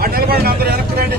అటు నిలబడండి అందరూ వెనక్కి రండి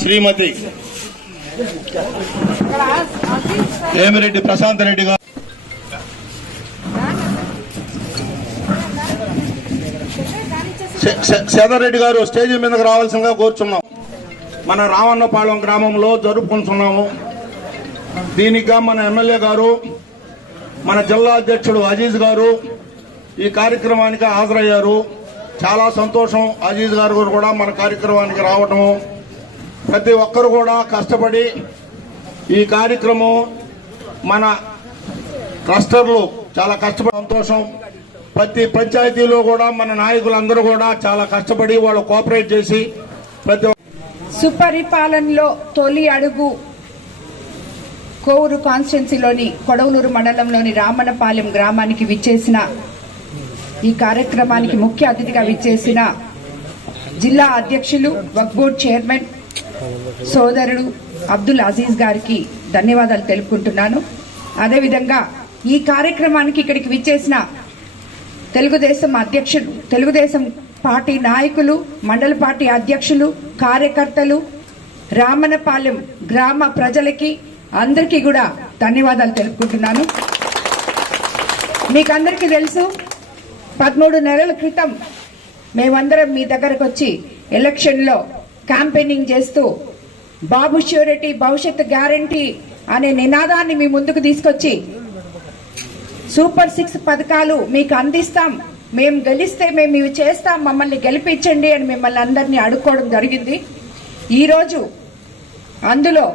శ్రీమతి ఏమిరెడ్డి ప్రశాంత్ రెడ్డి గారు. శ- సేదరెడ్డి గారు స్టేజ్ మీదకు రావాల్సిందిగా కోరుచున్నాం. మన రామన్నపాలెం గ్రామంలో జరుపుకుంటున్నాము. దీనిగా మన ఎమ్మెల్యే గారు మన జిల్లా అధ్యక్షుడు అజీజ్ గారు ఈ కార్యక్రమానికి హాజరయ్యారు. చాలా సంతోషం అజీజ్ గారు కూడా మన కార్యక్రమానికి రావటము. ప్రతి ఒక్కరు కూడా కష్టపడి ఈ కార్యక్రమం మన క్లస్టర్లు చాలా కష్టపడి సంతోషం. ప్రతి పంచాయతీలో కూడా మన నాయకులందరూ కూడా చాలా కష్టపడి వాళ్ళు కోఆపరేట్ చేసి ప్రతి సుపరిపాలనలో తొలి అడుగు కోవూరు కాన్స్టిట్యున్సీలోని కొడవలూరు మండలంలోని రామనపాలెం గ్రామానికి విచ్చేసిన ఈ కార్యక్రమానికి ముఖ్య అతిథిగా విచ్చేసిన జిల్లా అధ్యక్షులు వక్ బోర్డ్ చైర్మన్ సోదరుడు అబ్దుల్ అజీజ్ గారికి ధన్యవాదాలు తెలుపుకుంటున్నాను. అదేవిధంగా ఈ కార్యక్రమానికి ఇక్కడికి విచ్చేసిన తెలుగుదేశం అధ్యక్షులు తెలుగుదేశం పార్టీ నాయకులు మండల పార్టీ అధ్యక్షులు కార్యకర్తలు రామనపాలెం గ్రామ ప్రజలకి అందరికీ కూడా ధన్యవాదాలు తెలుపుకుంటున్నాను. మీకు అందరికీ తెలుసు పదమూడు నెలల క్రితం మేమందరం మీ దగ్గరకు వచ్చి ఎలక్షన్లో క్యాంపెయినింగ్ చేస్తూ బాబు ష్యూరిటీ భవిష్యత్ గ్యారంటీ అనే నినాదాన్ని మీ ముందుకు తీసుకొచ్చి సూపర్ సిక్స్ పథకాలు మీకు అందిస్తాం మేము గెలిస్తే మేము ఇవి చేస్తాం మమ్మల్ని గెలిపించండి అని మిమ్మల్ని అందరినీ అడుక్కోవడం జరిగింది. ఈరోజు అందులో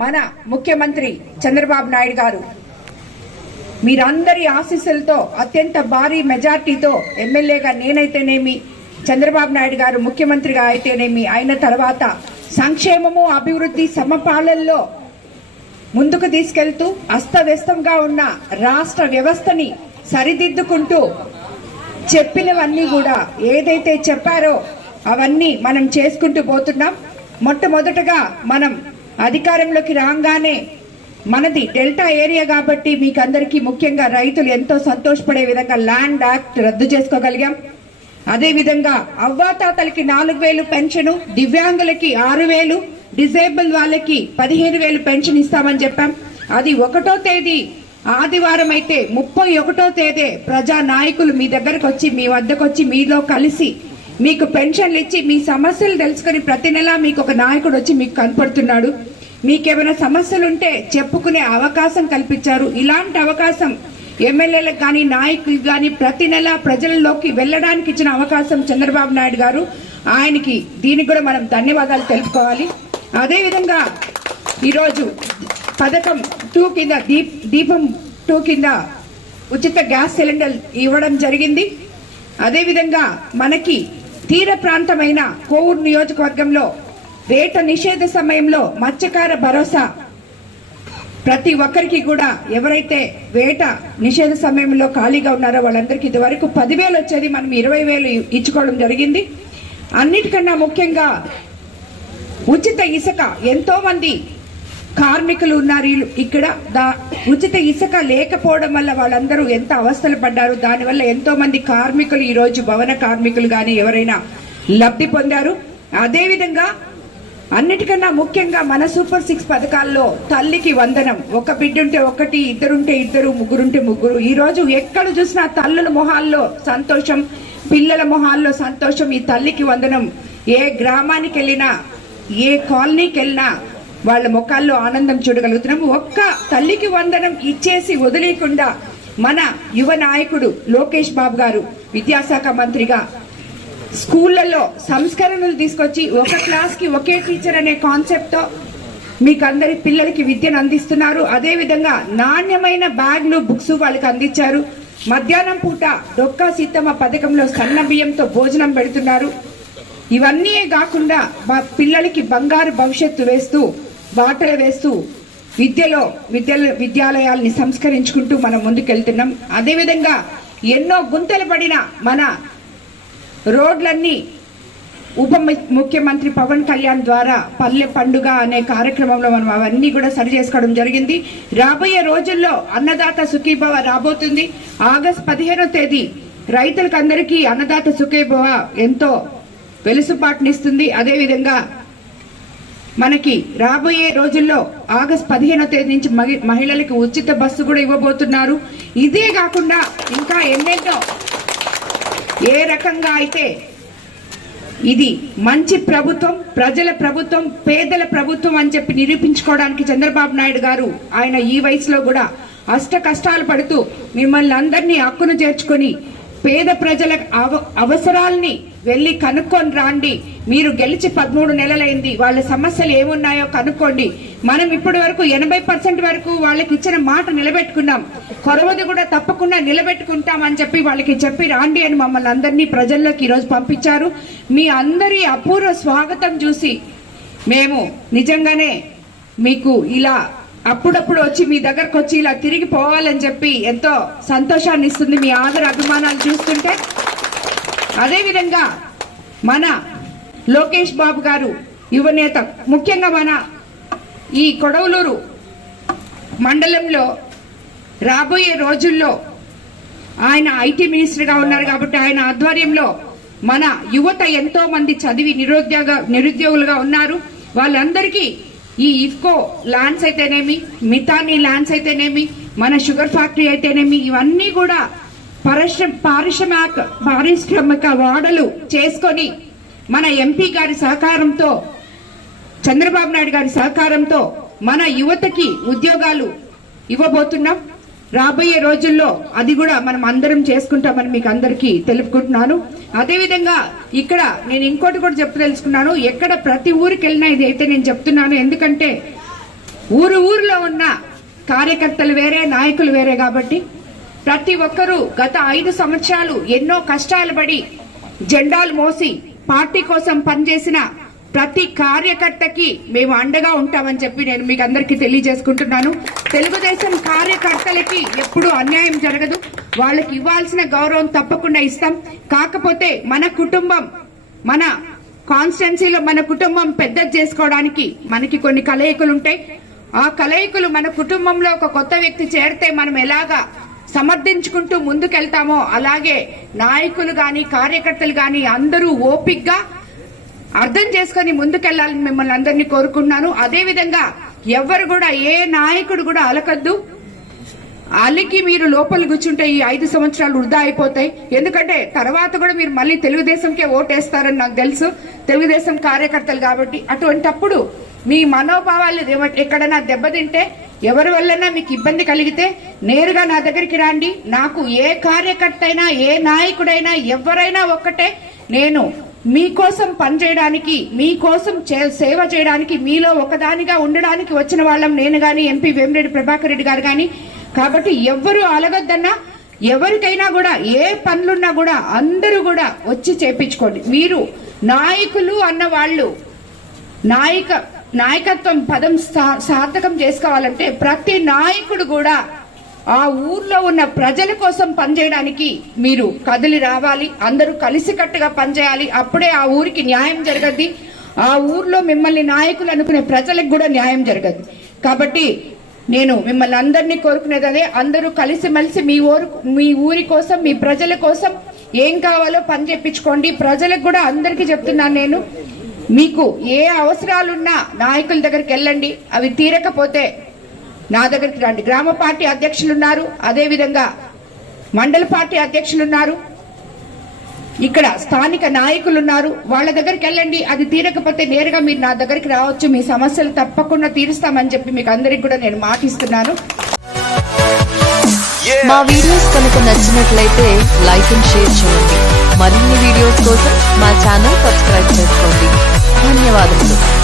మన ముఖ్యమంత్రి చంద్రబాబు నాయుడు గారు. మీరందరి ఆశీస్సులతో అత్యంత భారీ మెజార్టీతో ఎమ్మెల్యేగా నేనైతేనేమి చంద్రబాబు నాయుడు గారు ముఖ్యమంత్రిగా అయితేనేమి అయిన తర్వాత సంక్షేమము అభివృద్ధి సమపాలనలో ముందుకు తీసుకెళ్తూ అస్తవ్యస్తంగా ఉన్న రాష్ట్ర వ్యవస్థని సరిదిద్దుకుంటూ చెప్పినవన్నీ కూడా ఏదైతే చెప్పారో అవన్నీ మనం చేసుకుంటూ పోతున్నాం. మొట్టమొదటగా మనం అధికారంలోకి రాగానే మనది డెల్టా ఏరియా కాబట్టి మీకు అందరికీ ముఖ్యంగా రైతులు ఎంతో సంతోషపడే విధంగా ల్యాండ్ యాక్ట్ రద్దు చేసుకోగలిగాం. అదేవిధంగా అవ్వాతాతలకి నాలుగు వేలు పెన్షన్ దివ్యాంగులకి ఆరు వేలు డిజేబుల్ వాళ్ళకి పదిహేను వేలు పెన్షన్ ఇస్తామని చెప్పాం. అది ఒకటో తేదీ ఆదివారం అయితే ముప్పై ఒకటో తేదీ ప్రజా నాయకులు మీ దగ్గరకు వచ్చి మీ వద్దకు వచ్చి మీలో కలిసి మీకు పెన్షన్లు ఇచ్చి మీ సమస్యలు తెలుసుకుని ప్రతి నెల మీకు ఒక నాయకుడు వచ్చి మీకు కనపడుతున్నాడు. మీకేమైనా సమస్యలు ఉంటే చెప్పుకునే అవకాశం కల్పించారు. ఇలాంటి అవకాశం ఎమ్మెల్యేలకు కానీ నాయకులకు కానీ ప్రతి నెల ప్రజల్లోకి వెళ్ళడానికి ఇచ్చిన అవకాశం చంద్రబాబు నాయుడు గారు. ఆయనకి దీనికి కూడా మనం ధన్యవాదాలు తెలుపుకోవాలి. అదేవిధంగా ఈరోజు పథకం టూ కింద దీప్ దీపం టూ కింద ఉచిత గ్యాస్ సిలిండర్ ఇవ్వడం జరిగింది. అదేవిధంగా మనకి తీర ప్రాంతమైన కోవూరు నియోజకవర్గంలో వేట నిషేధ సమయంలో మత్స్యకార భరోసా ప్రతి ఒక్కరికి కూడా ఎవరైతే వేట నిషేధ సమయంలో ఖాళీగా ఉన్నారో వాళ్ళందరికీ ఇదివరకు పదివేలు వచ్చేది మనం ఇరవై వేలు ఇచ్చుకోవడం జరిగింది. అన్నిటికన్నా ముఖ్యంగా ఉచిత ఇసుక ఎంతో మంది కార్మికులు ఉన్నారు. ఇక్కడ దా ఉచిత ఇసుక లేకపోవడం వల్ల వాళ్ళందరూ ఎంత అవస్థలు పడ్డారు. దానివల్ల ఎంతో మంది కార్మికులు ఈరోజు భవన కార్మికులు కానీ ఎవరైనా లబ్ధి పొందారు. అదేవిధంగా అన్నిటికన్నా ముఖ్యంగా మన సూపర్ సిక్స్ పథకాల్లో తల్లికి వందనం. ఒక బిడ్డుంటే ఒకటి ఇద్దరుంటే ఇద్దరు ముగ్గురుంటే ముగ్గురు. ఈరోజు ఎక్కడ చూసినా తల్లుల మొహాల్లో సంతోషం పిల్లల మొహాల్లో సంతోషం. ఈ తల్లికి వందనం. ఏ గ్రామానికి వెళ్ళినా ఏ కాలనీకి వెళ్ళినా వాళ్ళ ముఖాల్లో ఆనందం చూడగలుగుతున్నాము ఒక్క తల్లికి వందనం ఇచ్చేసి వదిలేయకుండా మన యువ నాయకుడు లోకేష్ బాబు గారు విద్యాశాఖ మంత్రిగా స్కూళ్ళల్లో సంస్కరణలు తీసుకొచ్చి ఒక క్లాస్కి ఒకే టీచర్ అనే కాన్సెప్ట్తో మీకు అందరి పిల్లలకి విద్యను అందిస్తున్నారు. అదేవిధంగా నాణ్యమైన బ్యాగ్లు బుక్స్ వాళ్ళకి అందించారు. మధ్యాహ్నం పూట డొక్కా సీతమ్మ పథకంలో సన్న బియ్యంతో భోజనం పెడుతున్నారు. ఇవన్నీ కాకుండా మా పిల్లలకి బంగారు భవిష్యత్తు వేస్తూ బాటలు వేస్తూ విద్యలో విద్య విద్యాలయాల్ని సంస్కరించుకుంటూ మనం ముందుకెళ్తున్నాం. అదేవిధంగా ఎన్నో గుంతలు పడిన మన రోడ్లన్నీ ఉప ముఖ్యమంత్రి పవన్ కళ్యాణ్ ద్వారా పల్లె పండుగ అనే కార్యక్రమంలో మనం అవన్నీ కూడా సరి చేసుకోవడం జరిగింది. రాబోయే రోజుల్లో అన్నదాత సుఖీభవ రాబోతుంది. ఆగస్ట్ పదిహేనో తేదీ రైతులకు అందరికీ అన్నదాత సుఖీభవ ఎంతో వెలుసుబాటునిస్తుంది అదేవిధంగా మనకి రాబోయే రోజుల్లో ఆగస్ట్ పదిహేనో తేదీ నుంచి మహి- మహిళలకు ఉచిత బస్సు కూడా ఇవ్వబోతున్నారు. ఇదే కాకుండా ఇంకా ఎన్నెన్నో ఏ రకంగా అయితే ఇది మంచి ప్రభుత్వం ప్రజల ప్రభుత్వం పేదల ప్రభుత్వం అని చెప్పి నిరూపించుకోవడానికి చంద్రబాబు నాయుడు గారు ఆయన ఈ వయసులో కూడా అష్ట కష్టాలు పడుతూ మిమ్మల్ని అందరినీ హక్కును చేర్చుకొని పేద ప్రజల అవ అవసరాల్ని వెళ్ళి కనుక్కొని రాండి. మీరు గెలిచి పదమూడు నెలలైంది. వాళ్ళ సమస్యలు ఏమున్నాయో కనుక్కోండి. మనం ఇప్పటి వరకు ఎనభై పర్సెంట్ వరకు వాళ్ళకి ఇచ్చిన మాట నిలబెట్టుకున్నాం. కొరవది కూడా తప్పకుండా నిలబెట్టుకుంటాం అని చెప్పి వాళ్ళకి చెప్పి రాండి అని మమ్మల్ని అందరినీ ప్రజల్లోకి ఈరోజు పంపించారు. మీ అందరి అపూర్వ స్వాగతం చూసి మేము నిజంగానే మీకు ఇలా అప్పుడప్పుడు వచ్చి మీ దగ్గరకు వచ్చి ఇలా తిరిగి పోవాలని చెప్పి ఎంతో సంతోషాన్ని ఇస్తుంది. మీ ఆదర అభిమానాలు చూస్తుంటే అదేవిధంగా మన లోకేష్ బాబు గారు యువనేత ముఖ్యంగా మన ఈ కొడవలూరు మండలంలో రాబోయే రోజుల్లో ఆయన ఐటీ మినిస్టర్గా ఉన్నారు కాబట్టి ఆయన ఆధ్వర్యంలో మన యువత ఎంతో మంది చదివి నిరుద్యోగ నిరుద్యోగులుగా ఉన్నారు. వాళ్ళందరికీ ఈ ఇఫ్కో ల్యాండ్స్ అయితేనేమి మితాని ల్యాండ్స్ అయితేనేమి మన షుగర్ ఫ్యాక్టరీ అయితేనేమి ఇవన్నీ కూడా పారిశ్రామిక పారిశ్రామిక వాడలు చేసుకొని మన ఎంపీ గారి సహకారంతో చంద్రబాబు నాయుడు గారి సహకారంతో మన యువతకి ఉద్యోగాలు ఇవ్వబోతున్నాం. రాబోయే రోజుల్లో అది కూడా మనం అందరం చేసుకుంటామని మీకు అందరికీ తెలుపుకుంటున్నాను. అదేవిధంగా ఇక్కడ నేను ఇంకోటి కూడా చెప్పు తెలుసుకున్నాను ఎక్కడ ప్రతి ఊరికి వెళ్ళినా ఇది అయితే నేను చెప్తున్నాను. ఎందుకంటే ఊరు ఊరిలో ఉన్న కార్యకర్తలు వేరే నాయకులు వేరే కాబట్టి ప్రతి ఒక్కరూ గత ఐదు సంవత్సరాలు ఎన్నో కష్టాలు పడి జెండాలు మోసి పార్టీ కోసం పనిచేసిన ప్రతి కార్యకర్తకి మేము అండగా ఉంటామని చెప్పి నేను మీకు అందరికీ తెలియజేసుకుంటున్నాను. తెలుగుదేశం కార్యకర్తలకి ఎప్పుడూ అన్యాయం జరగదు. వాళ్ళకి ఇవ్వాల్సిన గౌరవం తప్పకుండా ఇస్తాం. కాకపోతే మన కుటుంబం మన కాన్స్టెన్సీలో మన కుటుంబం పెద్ద చేసుకోవడానికి మనకి కొన్ని కలయికలు ఉంటాయి. ఆ కలయికలు మన కుటుంబంలో ఒక కొత్త వ్యక్తి చేరితే మనం ఎలాగా సమర్థించుకుంటూ ముందుకెళ్తామో అలాగే నాయకులు గాని కార్యకర్తలు గాని అందరూ ఓపిగ్గా అర్థం చేసుకొని ముందుకెళ్ళాలని మిమ్మల్ని అందరినీ కోరుకుంటున్నాను. అదేవిధంగా ఎవరు కూడా ఏ నాయకుడు కూడా అలకద్దు. అలికి మీరు లోపల కూర్చుంటే ఈ ఐదు సంవత్సరాలు వృధా అయిపోతాయి. ఎందుకంటే తర్వాత కూడా మీరు మళ్ళీ తెలుగుదేశంకే ఓటేస్తారని నాకు తెలుసు. తెలుగుదేశం కార్యకర్తలు కాబట్టి అటువంటప్పుడు మీ మనోభావాలు ఎక్కడైనా దెబ్బతింటే ఎవరి వల్లైనా మీకు ఇబ్బంది కలిగితే నేరుగా నా దగ్గరికి రండి. నాకు ఏ కార్యకర్త అయినా ఏ నాయకుడైనా ఎవరైనా ఒక్కటే. నేను మీకోసం పనిచేయడానికి మీకోసం చే- సేవ చేయడానికి మీలో ఒకదానిగా ఉండడానికి వచ్చిన వాళ్ళం నేను గాని ఎంపీ వేమిరెడ్డి ప్రభాకర్ రెడ్డి గారు కానీ కాబట్టి ఎవరు అలగొద్దన్నా ఎవరికైనా కూడా ఏ పనులున్నా కూడా అందరూ కూడా వచ్చి చేపించుకోండి. మీరు నాయకులు అన్న వాళ్ళు నాయక నాయకత్వం పదం సార్థకం చేసుకోవాలంటే ప్రతి నాయకుడు కూడా ఆ ఊర్లో ఉన్న ప్రజల కోసం పనిచేయడానికి మీరు కదిలి రావాలి అందరూ కలిసికట్టుగా పనిచేయాలి. అప్పుడే ఆ ఊరికి న్యాయం జరగద్ది. ఆ ఊర్లో మిమ్మల్ని నాయకులు అనుకునే ప్రజలకు కూడా న్యాయం జరగదు కాబట్టి నేను మిమ్మల్ని అందరినీ కోరుకునేది అదే అందరూ కలిసిమెలిసి మీ ఊరు మీ ఊరి కోసం మీ ప్రజల కోసం ఏం కావాలో పని చెప్పించుకోండి ప్రజలకు కూడా అందరికీ చెప్తున్నాను నేను. మీకు ఏ అవసరాలున్నా నాయకుల దగ్గరికి వెళ్ళండి. అవి తీరకపోతే నా దగ్గరికి రండి. గ్రామ పార్టీ అధ్యక్షులు ఉన్నారు అదేవిధంగా మండల పార్టీ అధ్యక్షులు ఉన్నారు ఇక్కడ స్థానిక నాయకులు ఉన్నారు వాళ్ళ దగ్గరికి వెళ్ళండి. అది తీరకపోతే నేరుగా మీరు నా దగ్గరికి రావచ్చు. మీ సమస్యలు తప్పకుండా తీరుస్తామని చెప్పి మీకు అందరికి కూడా నేను మాటిస్తున్నాను మా వీడియోస్ కనుక నచ్చినట్లయితే లైక్ అండ్ షేర్ చేయండి. మరిన్ని వీడియోస్ కోసం మా ఛానల్ సబ్స్క్రైబ్ చేసుకోండి. ಧನ್ಯವಾದಗಳು